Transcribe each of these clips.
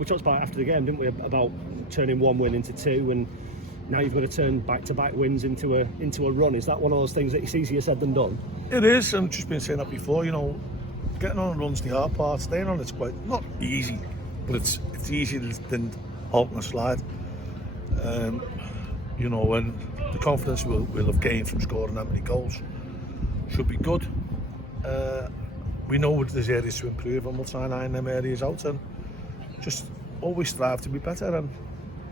we talked about it after the game, didn't we? About turning one win into two, and now you've got to turn back-to-back wins into a run. Is that one of those things that it's easier said than done? It is. I've just been saying that before. You know, getting on a run's the hard part. Staying on it's quite not easy, but it's easier than halting a slide. You know, and the confidence we'll have gained from scoring that many goals should be good. We know there's areas to improve, and we'll try and iron them areas out and just always strive to be better. And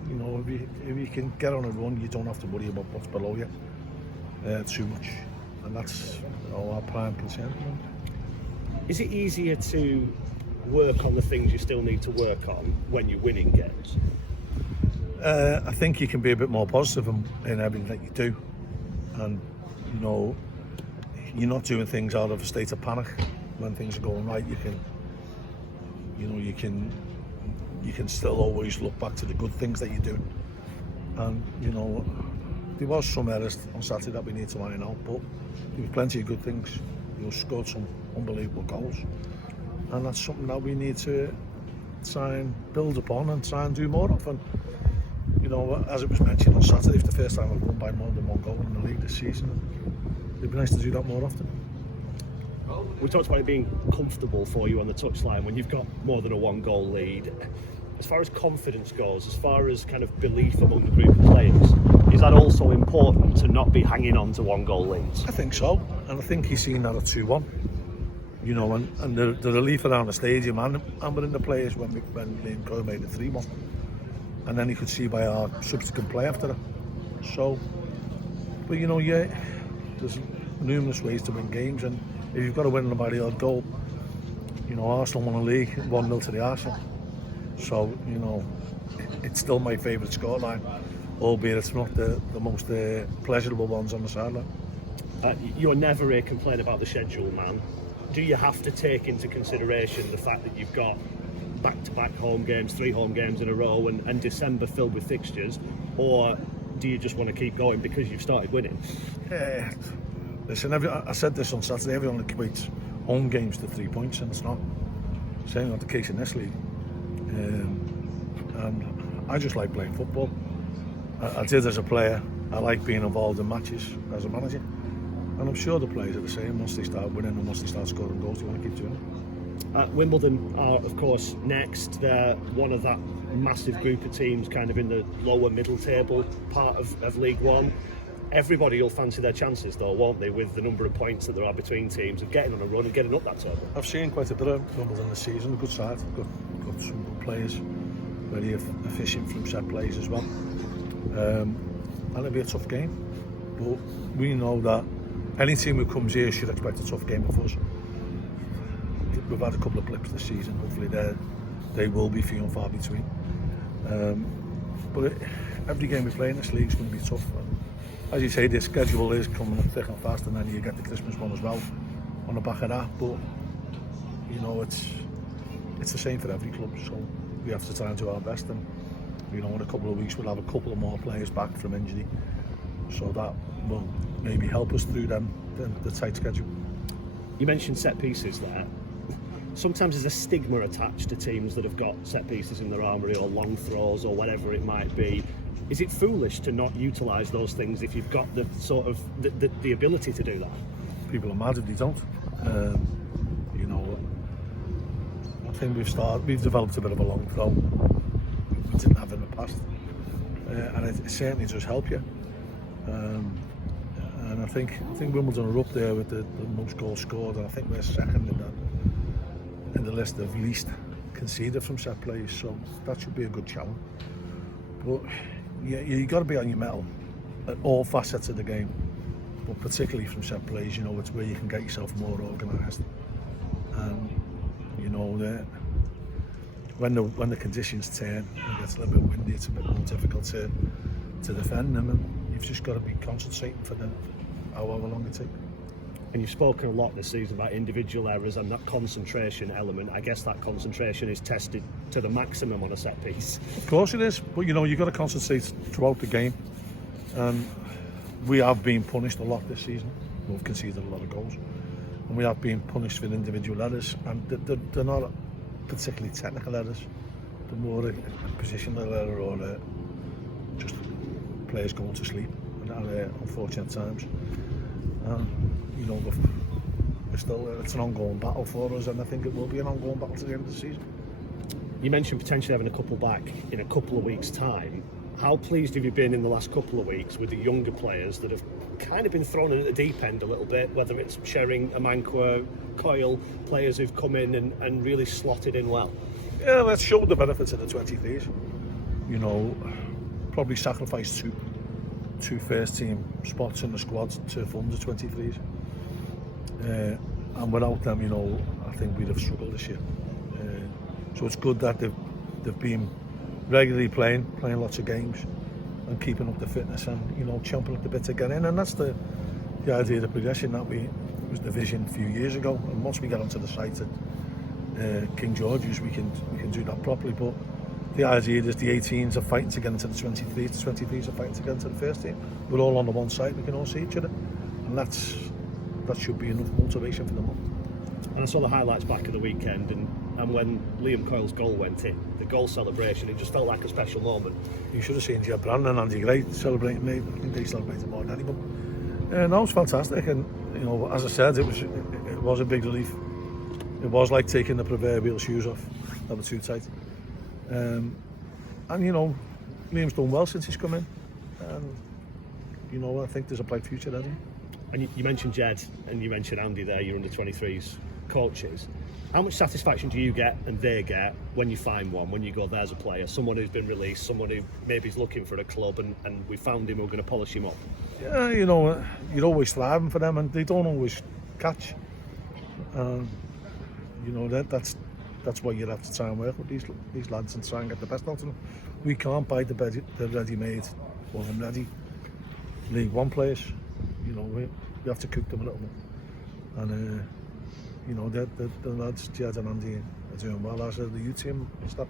you know, if you can get on a run, you don't have to worry about what's below you too much, and that's our prime concern. Is it easier to work on the things you still need to work on when you're winning games? I think you can be a bit more positive in everything that you do, and you know, you're not doing things out of a state of panic. When things are going right, you can still always look back to the good things that you're doing. And you know, there was some errors on Saturday that we need to iron out, but there were plenty of good things. You scored some unbelievable goals, and that's something that we need to try and build upon and try and do more of. And you know, as it was mentioned on Saturday, it's the first time I've won by more than one goal in the league this season. It'd be nice to do that more often. We talked about it being comfortable for you on the touchline when you've got more than a one-goal lead. As far as confidence goes, as far as kind of belief among the group of players, is that also important to not be hanging on to one-goal leads? I think so, and I think he's seen that at 2-1. You know, and the relief around the stadium and within the players when me and Coley made it 3-1, and then you could see by our subsequent play after it. So, but you know, yeah, there's numerous ways to win games, and if you've got to win them by the odd goal, you know, Arsenal won a league 1-0 to the Arsenal. So, you know, it's still my favourite scoreline, albeit it's not the most pleasurable ones on the sideline. You're never a complaint about the schedule, man. Do you have to take into consideration the fact that you've got back-to-back home games, 3 home games in a row, and December filled with fixtures, or do you just want to keep going because you've started winning? Yeah. Listen, I said this on Saturday, everyone equates home games to 3 points, and it's not. Certainly not the case in this league. And I just like playing football. I did as a player. I like being involved in matches as a manager. And I'm sure the players are the same. Once they start winning and once they start scoring goals, they want to keep doing it. Wimbledon are, of course, next. They're one of that massive group of teams kind of in the lower middle table part of League One. Everybody will fancy their chances though, won't they, with the number of points that there are between teams of getting on a run and getting up that table. I've seen quite a bit of Wimbledon this season, a good side, got some good players, very efficient from set plays as well. And it'll be a tough game, but we know that any team who comes here should expect a tough game of us. We've had a couple of blips this season, hopefully they will be few and far between. But every game we play in this league is going to be tough. As you say, the schedule is coming up thick and fast, and then you get the Christmas one as well on the back of that. But you know, it's the same for every club, so we have to try and do our best. And you know, in a couple of weeks we'll have a couple of more players back from injury, so that will maybe help us through the tight schedule. You mentioned set pieces there. Sometimes there's a stigma attached to teams that have got set pieces in their armoury, or long throws, or whatever it might be. Is it foolish to not utilise those things if you've got the sort of the ability to do that? People are mad if they don't. You know, I think we've developed a bit of a long throw we didn't have in the past, and it certainly does help you. And I think Wimbledon are up there with the most goals scored, and I think we're second in the list of least conceded from set plays. So that should be a good challenge. But you got to be on your mettle at all facets of the game, but particularly from set plays. You know, it's where you can get yourself more organised. And you know, when the conditions turn, it gets a little bit windy. It's a bit more difficult to defend them, and you've just got to be concentrating for however long it takes. And you've spoken a lot this season about individual errors and that concentration element. I guess that concentration is tested to the maximum on a set piece. Of course it is, but you know, you've got to concentrate throughout the game. And we have been punished a lot this season. We've conceded a lot of goals. And we have been punished with individual errors. And they're not particularly technical errors. the more a position or just players going to sleep at unfortunate times. You know, we're still, it's an ongoing battle for us, and I think it will be an ongoing battle to the end of the season. You mentioned potentially having a couple back in a couple of weeks' time. How pleased have you been in the last couple of weeks with the younger players that have kind of been thrown in at the deep end a little bit, whether it's Shering, Amankwa, Coyle, players who've come in and really slotted in well? Yeah, let's show the benefits of the 23s. You know, probably sacrifice two first team spots in the squad to fund the 23s. And without them, you know, I think we'd have struggled this year. So it's good that they've been regularly playing lots of games and keeping up the fitness and, you know, chomping at the bit to get in. And that's the idea of the progression that was the vision a few years ago. And once we get onto the site at King George's, we can do that properly. But the idea is the 18s are fighting to get into the 23s, the 23s are fighting to get into the first team. We're all on the one side, we can all see each other, and that should be enough motivation for them all. And I saw the highlights back at the weekend, and when Liam Coyle's goal went in, the goal celebration, it just felt like a special moment. You should have seen Jeb Brandon and Andy Gray celebrating me. I think they celebrated more than anyone. No, it was fantastic, and you know, as I said, it was a big relief. It was like taking the proverbial shoes off that were too tight. And you know, Liam's done well since he's come in, and you know, I think there's a bright future there. And you mentioned Jed and you mentioned Andy there, your under-23s coaches. How much satisfaction do you get and they get when you find one, when you go, there's a player, someone who's been released, someone who maybe is looking for a club, and we found him, we're going to polish him up? Yeah, you know, you're always striving for them, and they don't always catch. You know, that's why you have to try and work with these lads and try and get the best out of them. We can't buy the ready-made or the ready League One players. You know, we have to cook them a little bit. And you know, the lads, Jed and Andy, are doing well, as are the youth team and stuff.